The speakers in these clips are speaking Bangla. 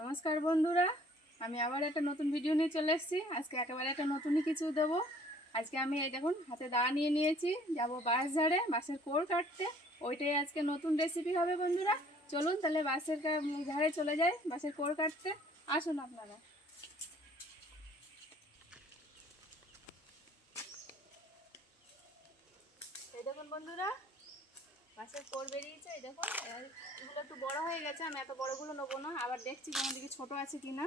নমস্কার বন্ধুরা, আমি আবার একটা নতুন ভিডিও নিয়ে চলে এসেছি। আজকে একেবারে একটা নতুনই কিছু দেব। আজকে আমি এই দেখুন হাতে দা নিয়ে নিয়েছি, যাব বাঁশ ঝাড়ে, বাঁশের কোর কাটতে। ওইটাই আজকে নতুন রেসিপি হবে বন্ধুরা। চলুন তাহলে বাঁশের ঝাড়ে চলে যাই, বাঁশের কোর কাটতে। আসুন আপনারা। এই দেখুন বন্ধুরা, বাঁশের কোর বেরিয়েছে। এই দেখুন, এগুলো একটু বড় হয়ে গেছে। আমি এত বড়গুলো নেবো না, আবার দেখছি কোনো দিকে ছোট আছে কিনা।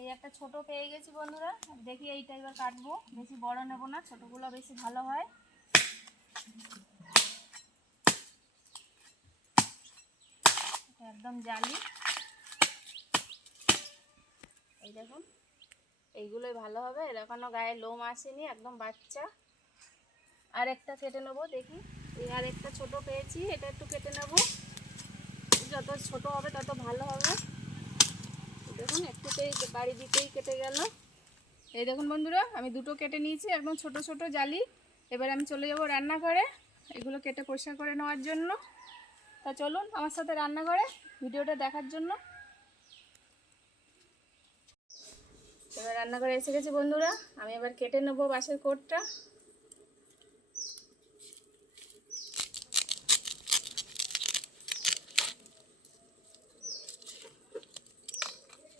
এই একটা ছোট পেয়ে গেছি বন্ধুরা, দেখি এইটা এবার কাটবো। বেশি বড় নেব না, ছোটগুলো বেশি ভালো হয়। একদম জালি। এই দেখুন, এইগুলোই ভালো হবে। এর এখনো গায়ে লোম আসেনি, একদম বাচ্চা। আর একটা কেটে নেবো, দেখি। এই আর একটা ছোট পেয়েছি, এটা একটু কেটে নেব। যত ছোট হবে তত ভালো হবে। দেখুন, একটুতেই বাড়ি দিতেই কেটে গেল। এই দেখুন বন্ধুরা, আমি দুটো কেটে নিয়েছি, একদম ছোট ছোট জালি। এবার আমি চলে যাব রান্নাঘরে এগুলো কেটে পরিষ্কার করে নেওয়ার জন্য। তা চলুন আমার সাথে রান্নাঘরে ভিডিওটা দেখার জন্য। এবার রান্নাঘরে এসে গেছি বন্ধুরা, আমি এবার কেটে নেব বাঁশের কোরটা।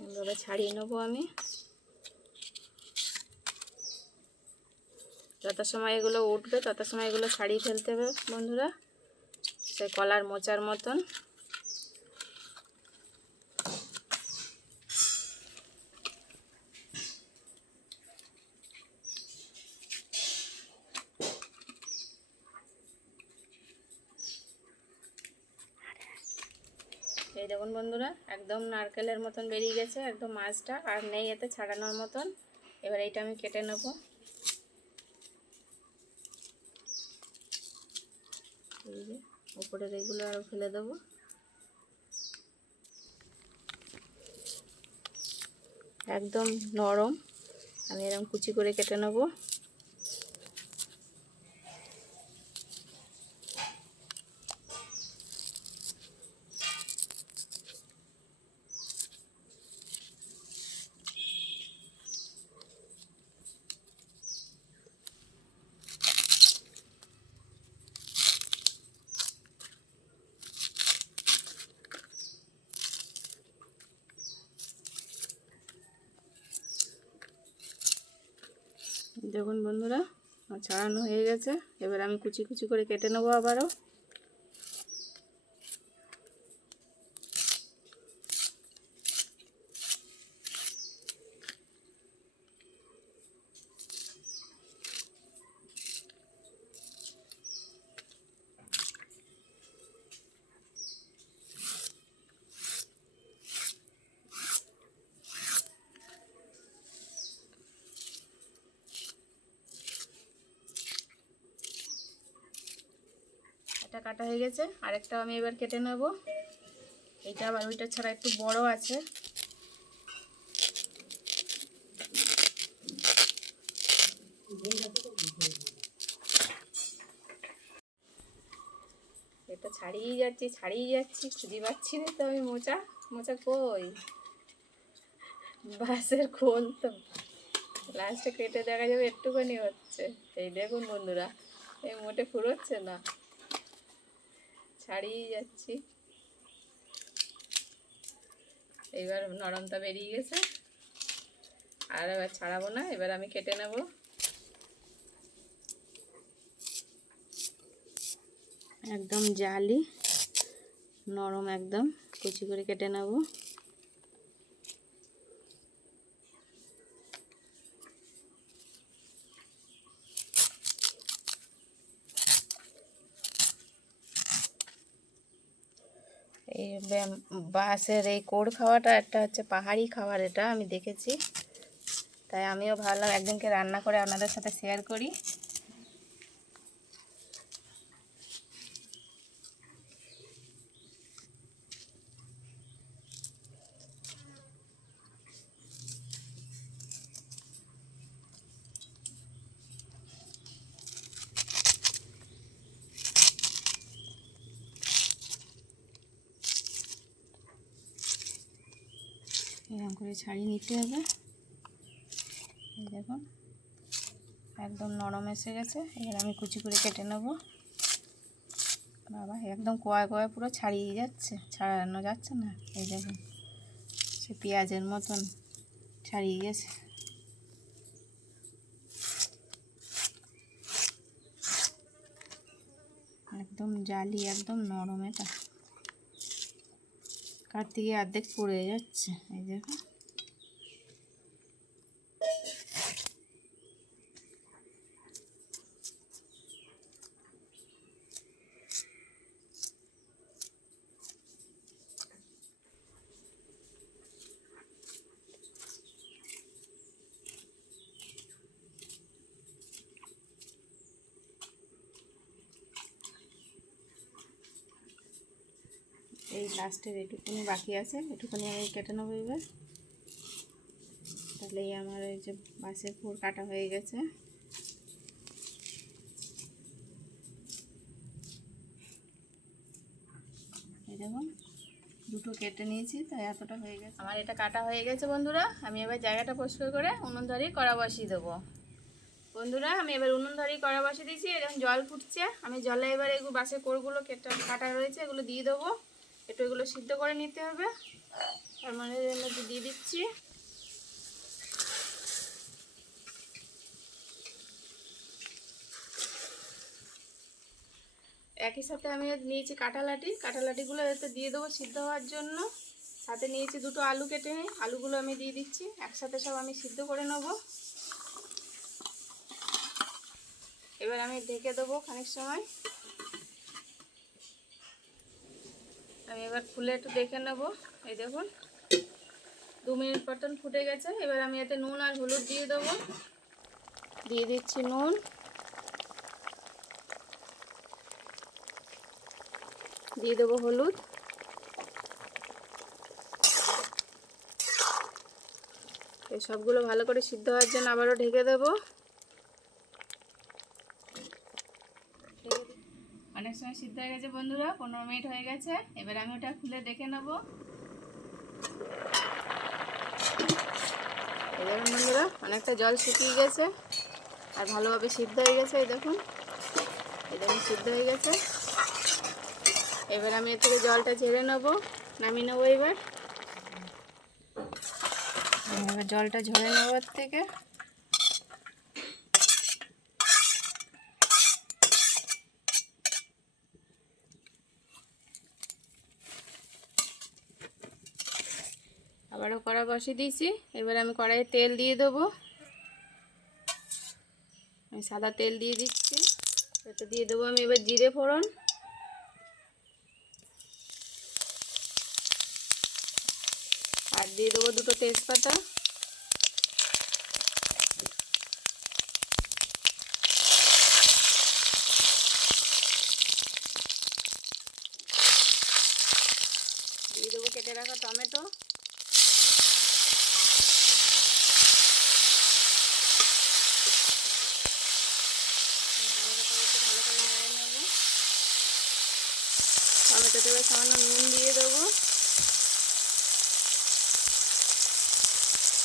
এভাবে ছাড়িয়ে নেবো আমি। যত সময় এগুলো উঠবে তত সময় এগুলো ছাড়িয়ে ফেলতে হবে বন্ধুরা, সেই কলার মোচার মতন। এই দেখুন বন্ধুরা, একদম নারকেলের মতন বেরিয়ে গেছে, একদম মাছটা আর নেই এতে ছাড়ানোর মতন। এবার এইটা আমি কেটে নেব। এই যে উপরের এইগুলো আরও ফেলে দেবো। একদম নরম, আমি এরকম কুচি করে কেটে নেব। দেখুন বন্ধুরা, ছাড়ানো হয়ে গেছে। এবার আমি কুচি কুচি করে কেটে নেবো আবারও। এটা কাটা হয়ে গেছে, আরেকটাও আমি এবার কেটে নেব। এইটা আবার ওইটা ছাড়া একটু বড় আছে। এটা ছাড়িয়ে যাচ্ছি, খুঁজে পাচ্ছি না তো আমি। মোচা মোচা কই? বাঁশের খোল তো লাস্টে কেটে দেখা যাবে একটুখানি হচ্ছে। এই দেখুন বন্ধুরা, এই মোটে ফুরোচ্ছে না, ছাড়িয়ে যাচ্ছি। এইবার নরমটা বেরিয়ে গেছে, আর এবার ছাড়াবো না। এবার আমি কেটে নেব। একদম জালি নরম, একদম কুচি করে কেটে নেব। এই বাঁশের এই কোড় খাওয়াটা একটা হচ্ছে পাহাড়ি খাবার, এটা আমি দেখেছি। তাই আমিও ভাবলাম একদিনকে রান্না করে আপনাদের সাথে শেয়ার করি। এরকম করে ছাড়িয়ে নিতে হবে। এই দেখুন একদম নরম এসে গেছে। এবার আমি কুচি করে কেটে নেব। বাবা একদম কোয়া কোয়া পুরো ছাড়িয়ে যাচ্ছে, ছাড়ানো যাচ্ছে না। এই দেখুন সে পেঁয়াজের মতন ছাড়িয়ে গেছে। একদম জালি, একদম নরম। এটা কাটতে গিয়ে অর্ধেক পড়ে যাচ্ছে। এই দেখুন এই লাস্টের এটুকুনি বাকি আছে, এটুকুনি আমি কেটে নেবো এবার। তাহলেই আমার এই যে বাঁশের পুর কাটা হয়ে গেছে। এই দেখুন দুটো কেটে নিয়েছি, তাই এতটা হয়ে গেছে। আমার এটা কাটা হয়ে গেছে বন্ধুরা। আমি এবার জায়গাটা পরিষ্কার করে উনুন ধরেই কড়া বসিয়ে দেবো। বন্ধুরা আমি এবার উনুন ধরেই কড়া বসিয়ে দিয়েছি। এরকম জল ফুটছে। আমি জলে এবার এগুলো বাঁশের কোড়গুলো কাটা রয়েছে এগুলো দিয়ে দেবো। একটু এগুলো সিদ্ধ করে নিতে হবে। তার মানে এর মধ্যে দিয়ে দিচ্ছি। একই সাথে আমি নিয়েছি কাঁঠালাটিগুলো এতে দিয়ে দেবো সিদ্ধ হওয়ার জন্য। সাথে নিয়েছি দুটো আলু কেটে, আলুগুলো আমি দিয়ে দিচ্ছি। একসাথে সব আমি সিদ্ধ করে নেব। এবার আমি ঢেকে দেবো খানিক সময়। আমি এবার খুলে একটু দেখে নেব। এই দেখুন 2 মিনিট মতন ফুটে গেছে। এবার আমি এতে নুন আর হলুদ দিয়ে দেবো। দিয়ে দিচ্ছি নুন, দিয়ে দেবো হলুদ। এই সবগুলো ভালো করে সিদ্ধ হওয়ার জন্য আবারও ঢেকে দেবো। অনেক সময় সিদ্ধ হয়ে গেছে বন্ধুরা, 15 মিনিট হয়ে গেছে। এবার আমি ওটা খুলে দেখে নেব। এবার বন্ধুরা অনেকটা জল শুকিয়ে গেছে আর ভালোভাবে সিদ্ধ হয়ে গেছে। এই দেখুন সিদ্ধ হয়ে গেছে। এবার আমি এর থেকে জলটা ঝেড়ে নেব, নামিয়ে নেবো। এবার জলটা ঝরে নেব এর থেকে। আবারও কড়া বসিয়ে দিয়েছি। এবার আমি কড়াইয়ে তেল দিয়ে দেবো। আমি সাদা তেল দিয়ে দিচ্ছি। এতে দিয়ে দেবো আমি এবার জিরে ফোড়ন, আর দিয়ে দেবো দুটো তেজপাতা। দিয়ে দেবো কেটে রাখা টমেটো। টমেটোতে এবার সামান্য নুন দিয়ে দেবো।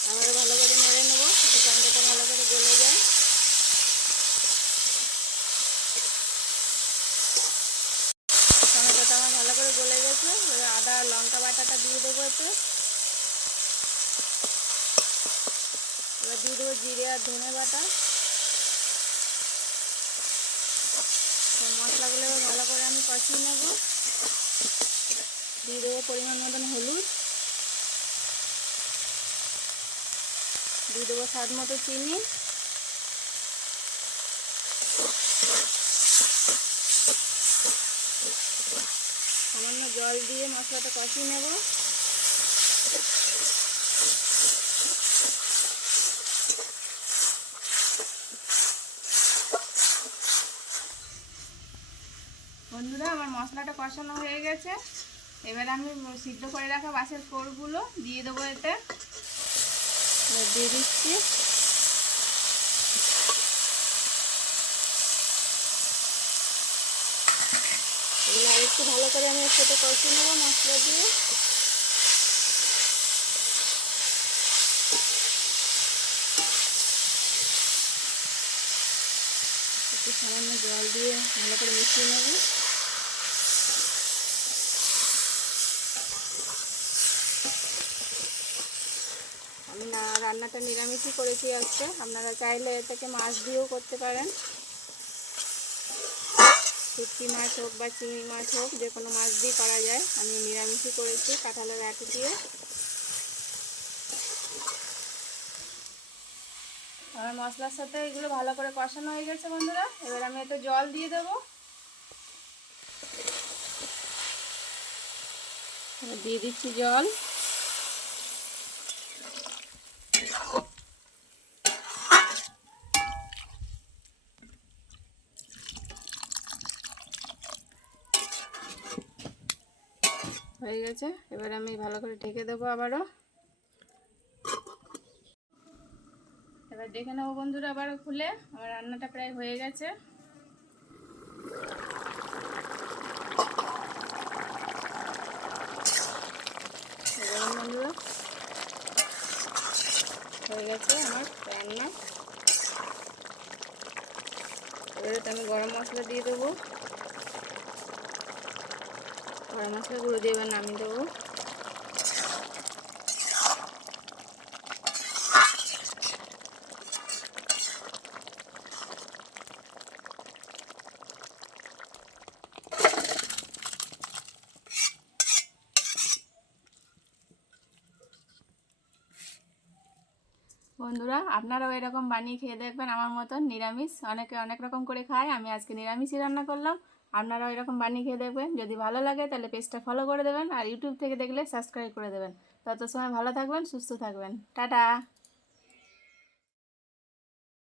আবার ভালো করে নেড়ে নেবো, যাতে টমেটোটা ভালো করে গলে যায়। টমেটোটা আমার ভালো করে গলে গেছে। এবার আদা আর লঙ্কা বাটাটা দিয়ে দেবো এতে। এবার দিয়ে দেবো জিরে আর ধনে বাটা। মশলাগুলো এবার ভালো করে আমি কষিয়ে নেব। দিয়ে দেবো পরিমাণ মতন হলুদ, দিয়ে দেবো স্বাদ মতো চিনি, সামান্য জল দিয়ে মশলাটা কষিয়ে নেব। বন্ধুরা আমার মশলাটা কষানো হয়ে গেছে। এবার আমি সিদ্ধ করে রাখা বাঁশের কোড়গুলো দিয়ে দেবো এতে। দিয়ে দিচ্ছি। এগুলো আর একটু ভালো করে আমি একসাথে কষিয়ে নেবো মশলা দিয়ে। সামান্য জল দিয়ে ভালো করে মিশিয়ে নেব। আমি রান্নাটা নিরামিষই করেছি আজকে, আপনারা চাইলে এটাকে মাছ দিয়েও করতে পারেন। শুটকি মাছ হোক বা চিংড়ি মাছ হোক, যে কোনো মাছ দিয়ে করা যায়। আমি নিরামিষই করেছি কাঁঠালের আটি দিয়ে। আমার মশলার সাথে এগুলো ভালো করে কষানো হয়ে গেছে বন্ধুরা। এবার আমি এতে জল দিয়ে দেবো। দিয়ে দিচ্ছি জল। হয়ে গেছে, এবার আমি ভালো করে ঢেকে দেবো আবারও। এবার দেখে নেবো বন্ধুরা আবারও খুলে, আমার রান্নাটা প্রায় হয়ে গেছে। বন্ধুরা হয়ে গেছে আমার রান্না। এবারে তো আমি গরম মশলা দিয়ে দেবো। গরম মশলা গুঁড়ো দিয়ে এবার নামিয়ে দেবো। বন্ধুরা আপনারাও এরকম বানিয়ে খেয়ে দেখবেন আমার মতন নিরামিষ। অনেকে অনেক রকম করে খায়, আমি আজকে নিরামিষই রান্না করলাম। আপনারাও এরকম বানিয়ে খেয়ে দেখবেন। যদি ভালো লাগে তাহলে পেজটা ফলো করে দেবেন, আর ইউটিউব থেকে দেখলে সাবস্ক্রাইব করে দেবেন। তত সময় ভালো থাকবেন, সুস্থ থাকবেন। টাটা।